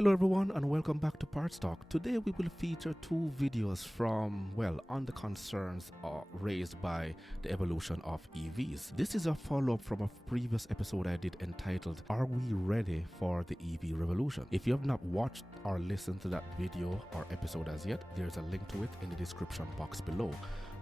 Hello everyone and welcome back to Parts Talk. Today we will feature two videos from, on the concerns raised by the evolution of EVs. This is a follow-up from a previous episode I did entitled, Are We Ready for the EV Revolution? If you have not watched or listened to that video or episode as yet, there's a link to it in the description box below.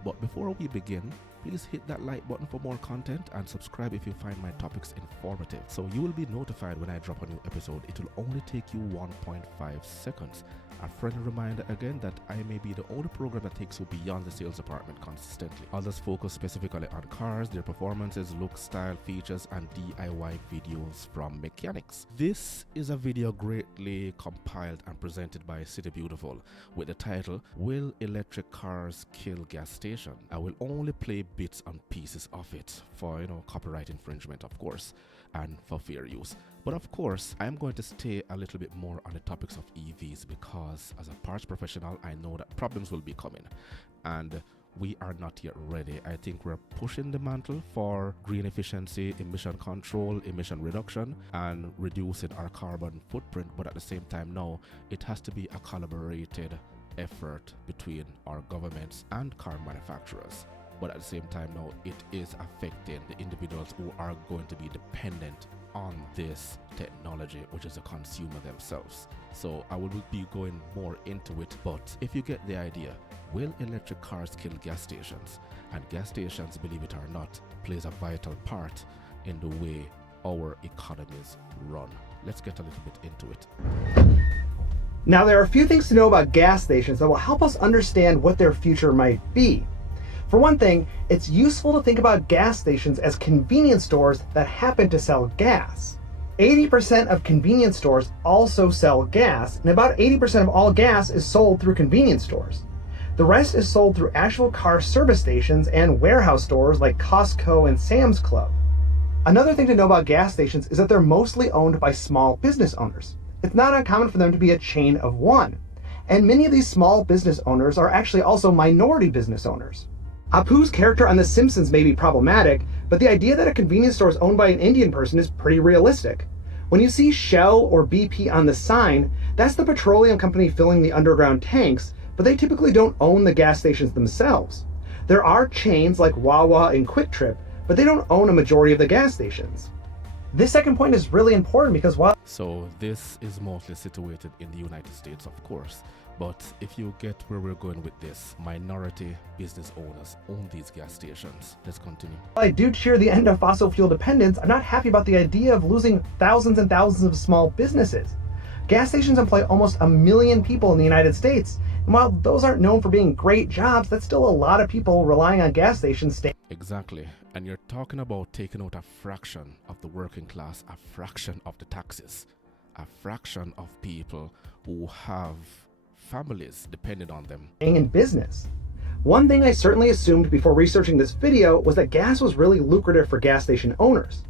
But before we begin, please hit that like button for more content and subscribe if you find my topics informative. So you will be notified when I drop a new episode. It will only take you 1.5 seconds. A friendly reminder again that I may be the only program that takes you beyond the sales department consistently. Others focus specifically on cars, their performances, look, style, features, and DIY videos from mechanics. This is a video greatly compiled and presented by City Beautiful with the title, Will Electric Cars Kill Gas Station? I will only play bits and pieces of it for copyright infringement, of course, and for fair use. But of course, I'm going to stay a little bit more on the topics of EVs because as a parts professional, I know that problems will be coming and we are not yet ready. I think we're pushing the mantle for green efficiency, emission control, emission reduction, and reducing our carbon footprint. But at the same time now, it has to be a collaborated effort between our governments and car manufacturers. But at the same time now, it is affecting the individuals who are going to be dependent on this technology, which is the consumer themselves. So I will be going more into it, but if you get the idea, will electric cars kill gas stations? And gas stations, believe it or not, plays a vital part in the way our economies run. Let's get a little bit into it. Now, there are a few things to know about gas stations that will help us understand what their future might be. For one thing, it's useful to think about gas stations as convenience stores that happen to sell gas. 80% of convenience stores also sell gas, and about 80% of all gas is sold through convenience stores. The rest is sold through actual car service stations and warehouse stores like Costco and Sam's Club. Another thing to know about gas stations is that they're mostly owned by small business owners. It's not uncommon for them to be a chain of one. And many of these small business owners are actually also minority business owners. Apu's character on The Simpsons may be problematic, but the idea that a convenience store is owned by an Indian person is pretty realistic. When you see Shell or BP on the sign, that's the petroleum company filling the underground tanks, but they typically don't own the gas stations themselves. There are chains like Wawa and Quick Trip, but they don't own a majority of the gas stations. This second point is really important because So this is mostly situated in the United States, of course. But if you get where we're going with this, minority business owners own these gas stations. Let's continue. While I do cheer the end of fossil fuel dependence, I'm not happy about the idea of losing thousands and thousands of small businesses. Gas stations employ almost 1 million people in the United States. And while those aren't known for being great jobs, that's still a lot of people relying on gas stations. Exactly. And you're talking about taking out a fraction of the working class, a fraction of the taxes, a fraction of people who have families dependent on them. In business. One thing I certainly assumed before researching this video was that gas was really lucrative for gas station owners.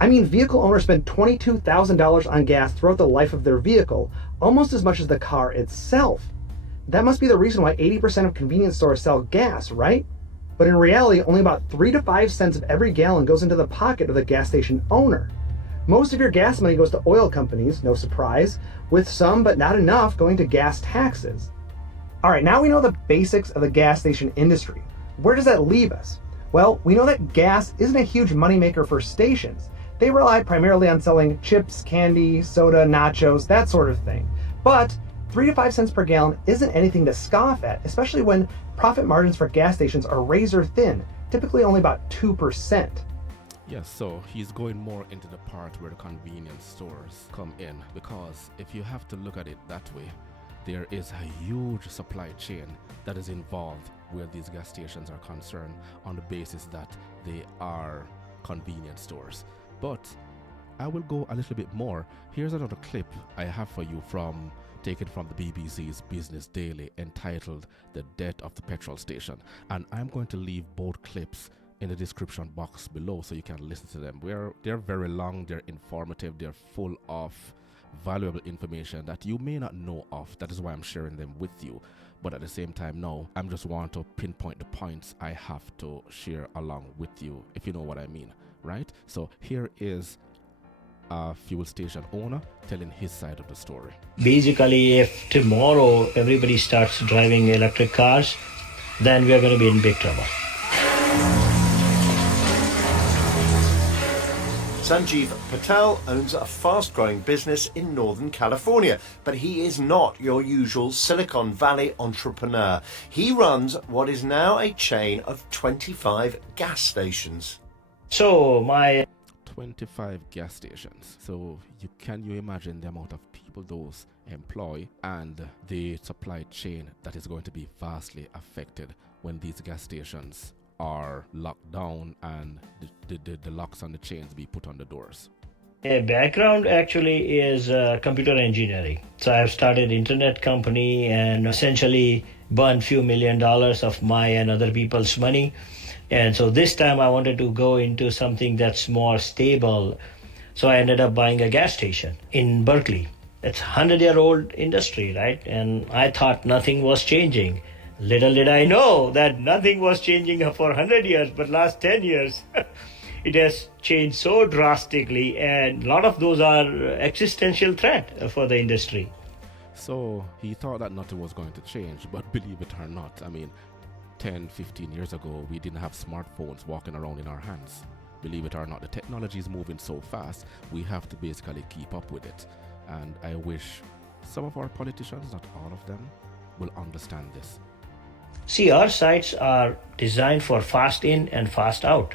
I mean, vehicle owners spend $22,000 on gas throughout the life of their vehicle, almost as much as the car itself. That must be the reason why 80% of convenience stores sell gas, right? But in reality, only about 3 to 5 cents of every gallon goes into the pocket of the gas station owner. Most of your gas money goes to oil companies, no surprise, with some but not enough going to gas taxes. All right, now we know the basics of the gas station industry. Where does that leave us? Well, we know that gas isn't a huge moneymaker for stations. They rely primarily on selling chips, candy, soda, nachos, that sort of thing. But 3 to 5 cents per gallon isn't anything to scoff at, especially when profit margins for gas stations are razor thin, typically only about 2%. Yes, so he's going more into the part where the convenience stores come in, because if you have to look at it that way, there is a huge supply chain that is involved where these gas stations are concerned on the basis that they are convenience stores. But I will go a little bit more. Here's another clip I have for you taken from the BBC's Business Daily entitled The Death of the Petrol Station. And I'm going to leave both clips in the description box below so you can listen to them. They're very long, they're informative, they're full of valuable information that you may not know of. That is why I'm sharing them with you. But at the same time now, I'm just want to pinpoint the points I have to share along with you, if you know what I mean, right? So here is a fuel station owner telling his side of the story. Basically, if tomorrow everybody starts driving electric cars, then we are going to be in big trouble. Sanjeev Patel owns a fast-growing business in Northern California, but he is not your usual Silicon Valley entrepreneur. He runs what is now a chain of 25 gas stations. So my 25 gas stations. So can you imagine the amount of people those employ and the supply chain that is going to be vastly affected when these gas stations are locked down and the locks on the chains be put on the doors? background actually is computer engineering. So I've started internet company and essentially burned few $1 million of my and other people's money. And so this time I wanted to go into something that's more stable. So I ended up buying a gas station in Berkeley. It's a 100-year-old industry, right? And I thought nothing was changing. Little did I know that nothing was changing for 100 years, but last 10 years, it has changed so drastically. And a lot of those are existential threat for the industry. So he thought that nothing was going to change, but believe it or not, I mean, 10, 15 years ago, we didn't have smartphones walking around in our hands. Believe it or not, the technology is moving so fast, we have to basically keep up with it. And I wish some of our politicians, not all of them, will understand this. See, our sites are designed for fast in and fast out.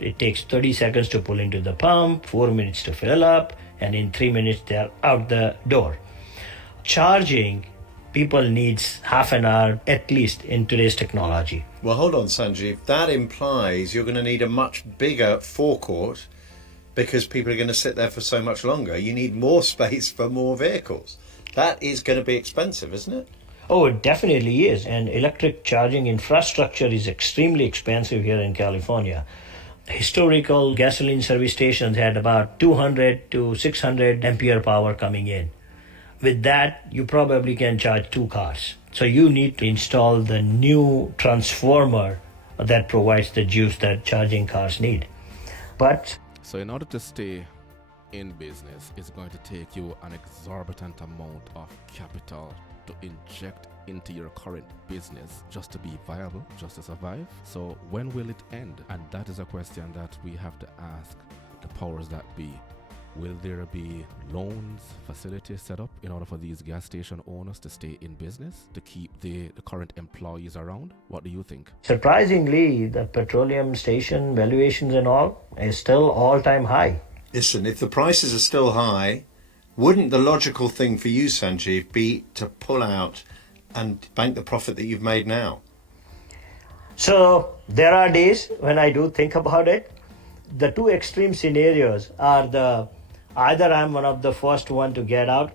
It takes 30 seconds to pull into the pump, 4 minutes to fill up, and in 3 minutes they're out the door. Charging, people needs half an hour at least in today's technology. Well, hold on, Sanjeev. That implies you're going to need a much bigger forecourt because people are going to sit there for so much longer. You need more space for more vehicles. That is going to be expensive, isn't it? Oh, it definitely is. And electric charging infrastructure is extremely expensive here in California. Historical gasoline service stations had about 200 to 600 ampere power coming in. With that, you probably can charge 2 cars. So you need to install the new transformer that provides the juice that charging cars need. But So in order to stay in business, it's going to take you an exorbitant amount of capital to inject into your current business just to be viable, just to survive. So when will it end? And that is a question that we have to ask the powers that be. Will there be loans, facilities set up in order for these gas station owners to stay in business, to keep the current employees around? What do you think? surprisingly, the petroleum station valuations and all is still all-time high. Listen, if the prices are still high, wouldn't the logical thing for you, Sanjeev, be to pull out and bank the profit that you've made now? So there are days when I do think about it. The two extreme scenarios are either I'm one of the first one to get out,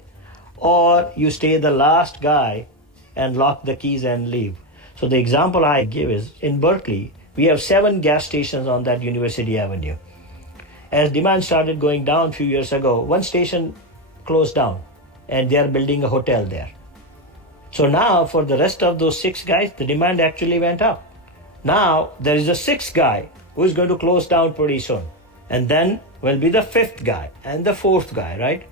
or you stay the last guy and lock the keys and leave. So the example I give is in Berkeley, we have 7 gas stations on that University Avenue. As demand started going down a few years ago, one station closed down and they are building a hotel there. So now for the rest of those 6 guys, the demand actually went up. Now there is a 6th guy who is going to close down pretty soon. And then will be the 5th guy and the 4th guy, right?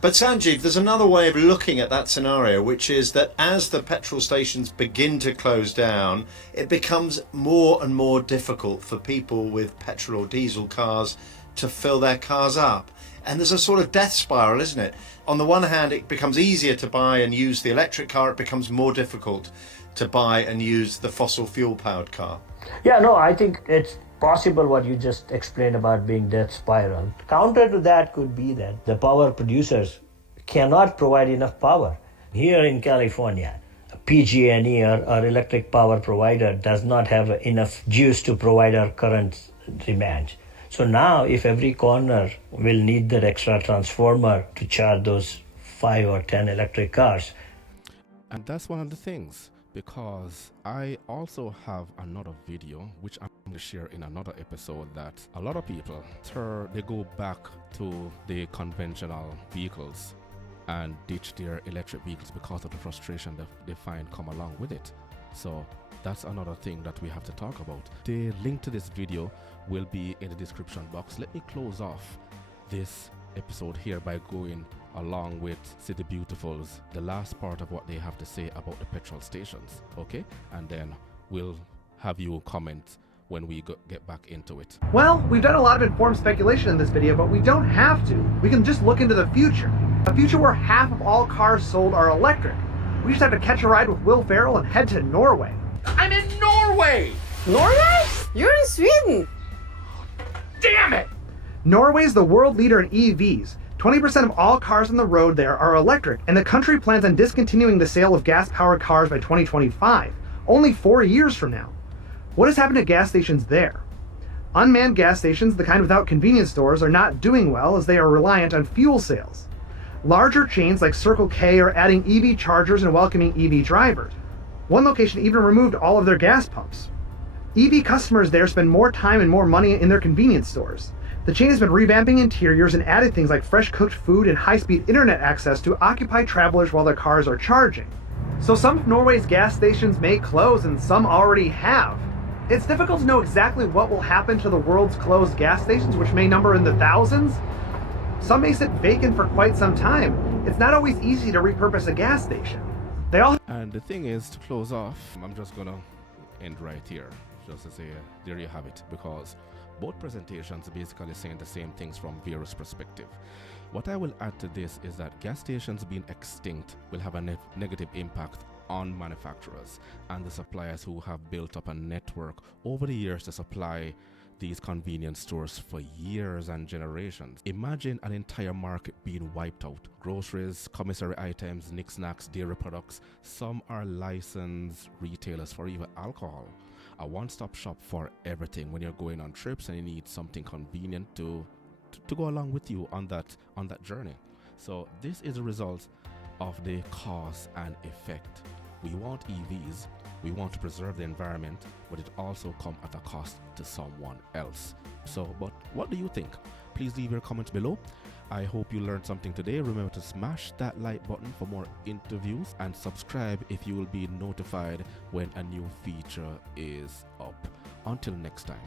But Sanjeev, there's another way of looking at that scenario, which is that as the petrol stations begin to close down, it becomes more and more difficult for people with petrol or diesel cars to fill their cars up. And there's a sort of death spiral, isn't it? On the one hand, it becomes easier to buy and use the electric car. It becomes more difficult to buy and use the fossil fuel powered car. Yeah, no, I think it's possible what you just explained about being death spiral. Counter to that could be that the power producers cannot provide enough power. Here in California, PG&E, our electric power provider, does not have enough juice to provide our current demand. So now if every corner will need that extra transformer to charge those 5 or 10 electric cars. And that's one of the things, because I also have another video which I'm going to share in another episode, that a lot of people they go back to the conventional vehicles and ditch their electric vehicles because of the frustration that they find come along with it. So that's another thing that we have to talk about. The link to this video will be in the description box. Let me close off this episode here by going along with City Beautifuls, the last part of what they have to say about the petrol stations, okay? And then we'll have you comment when we get back into it. Well, we've done a lot of informed speculation in this video, but we don't have to. We can just look into the future. A future where half of all cars sold are electric. We just have to catch a ride with Will Ferrell and head to Norway. I'm in Norway! Norway? You're in Sweden. Damn it! Norway's the world leader in EVs. 20% of all cars on the road there are electric, and the country plans on discontinuing the sale of gas-powered cars by 2025, only 4 years from now. What has happened to gas stations there? Unmanned gas stations, the kind without convenience stores, are not doing well as they are reliant on fuel sales. Larger chains like Circle K are adding EV chargers and welcoming EV drivers. One location even removed all of their gas pumps. EV customers there spend more time and more money in their convenience stores. The chain has been revamping interiors and added things like fresh cooked food and high-speed internet access to occupy travelers while their cars are charging. So some of Norway's gas stations may close and some already have. It's difficult to know exactly what will happen to the world's closed gas stations, which may number in the thousands. Some may sit vacant for quite some time. It's not always easy to repurpose a gas station. And the thing is, to close off, I'm just gonna end right here, just to say, there you have it, because both presentations are basically saying the same things from various perspectives. What I will add to this is that gas stations being extinct will have a negative impact on manufacturers and the suppliers who have built up a network over the years to supply these convenience stores for years and generations. Imagine an entire market being wiped out. Groceries, commissary items, knickknacks, dairy products. Some are licensed retailers for even alcohol. A one-stop shop for everything when you're going on trips and you need something convenient to go along with you on that journey. So this is a result of the cause and effect. We want EVs, we want to preserve the environment, but it also comes at a cost to someone else. So, but what do you think? Please leave your comments below. I hope you learned something today. Remember to smash that like button for more interviews and subscribe if you will be notified when a new feature is up. Until next time.